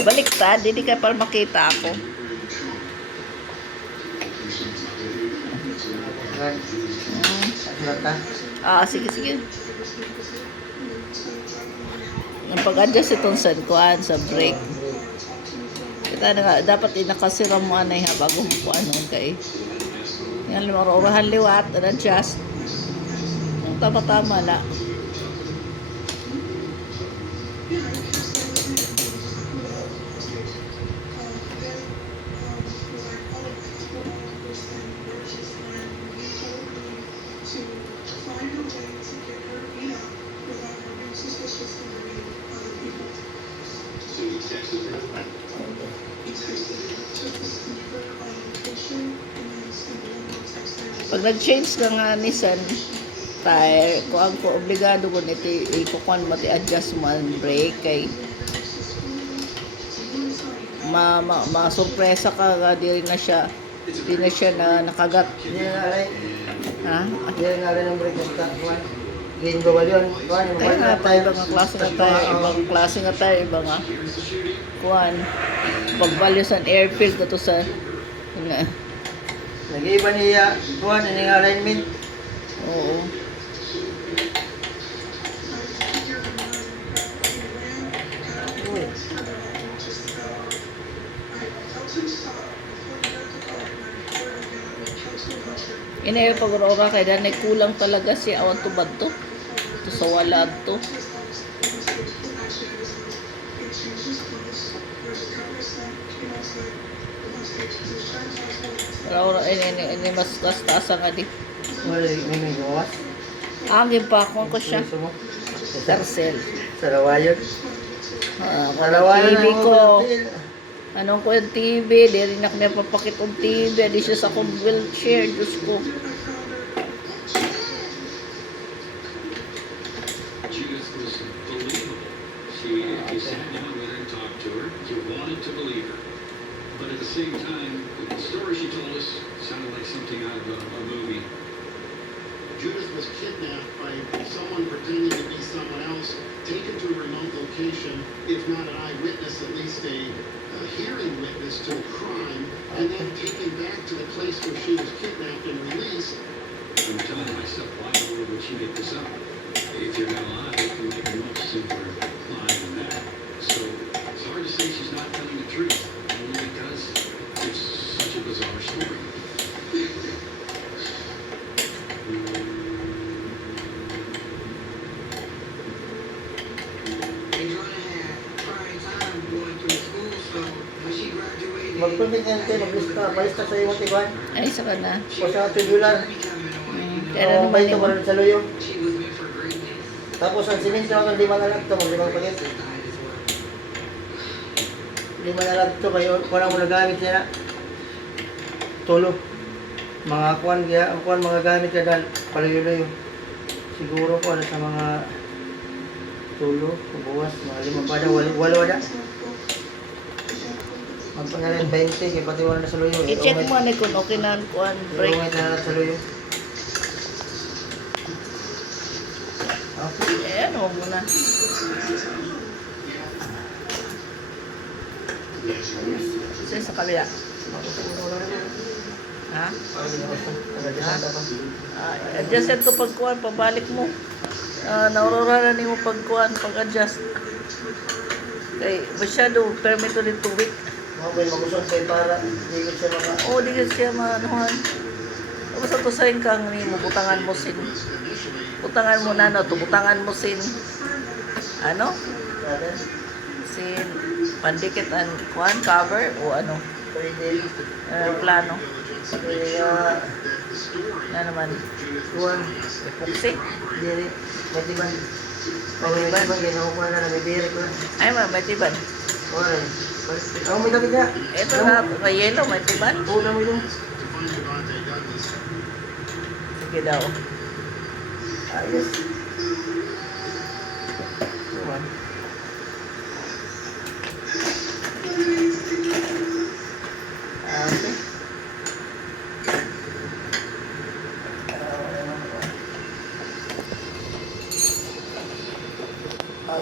Baliktad, hindi ka para makita ako. Sige, sige. Ang pag-adjust itong kuan sa brake. Kita na nga, dapat inakasira mo anay ha bago mo kuan nun kay. Yan, urahan liwat, adjust. Ang tama-tama na. Pag nag-change ka nga Nissan tire, kung ko obligado ko nito ikukuan mo i-adjust mo ang brake kay ma-surpresa ka nga di na siya na nakagat. Ha? Hindi nga rin ang brake basta kuan. Green bawal yun. Kuan, Kaya nga tayo, ibang klase nga tayo, ibang klase nga tayo, ibang nga. Kuan, pag-value sa air field na to sa, nag-iiba niya, kuan, ini nga alignment. oo. Uy. Inayo pag-ura kay danay kulang talaga siya awan tubad to. To sa walad to. Ora ini mas taas nga di. Wala, may gawas. Angin pa ko siya. Tercel. Sa lawayon. TV ko. Anong ko yung TV, di rin ako niya papakit yung TV, di siya sa akong wheelchair, Diyos ko. Judith was believable. If you sat down with her and talked to her, you wanted to believe her. But at the same time, the story she told us sounded like something out of a movie. Judith was kidnapped by someone pretending to be someone else, taken to a remote location, if not an eyewitness, at least a hearing witness to a crime, and then taken back to the place where she was kidnapped and released. I'm telling myself, why in the world would she make this up? If you're not alive, you can make a much simpler lie than that. So it's hard to say she's not telling the truth, only because it's such a bizarre story. Mag-permit nga kayo, palista sa iyo tiban. Ay, isa ka na. O sa tubular. Kaya naman ito yung... para sa luyo. Tapos ang siminto ang 5 na lang ito, mag-5 paket. 5 na lang ito, kayo, walang mo nagamit niya na. Tulo. Mga kuwan, ang kuwan mga gamit niya dahil palayo-layo. Siguro ko sa mga tulo, buwas, mga 5 pa na, walo na. Magpangalan 20, kaya pati wala na sa luyo. I-check mo na kung okay na ang kuan break. Umit na sa luyo. Okay. Eh, ano mo na. Sa kabila. Ha? Adjust ito pagkuhan, pabalik mo. Naurora na mo pagkuhan, pag-adjust. Kay masyado, permito din 2 week. Mga magusok kayo para hindi ko siya mga... Oo, di ka siya maanuhan. Tapos ito sa kang ni mo, butangan mo sin. Butangan mo na, no? Butangan mo sin. Ano? Sin, pandikit ang kuhan, cover, o ano? Plano. Kaya... Na naman. Kuhan. Epoxy. Diri. Matiban. Matiban, ginawa ko na nabibiri ko. Ay, may tiban. Okay. Ako may damit niya. Ito na, may yellow, may tiban. Oo na mo ito. Sige daw. Ayos. Kuhan.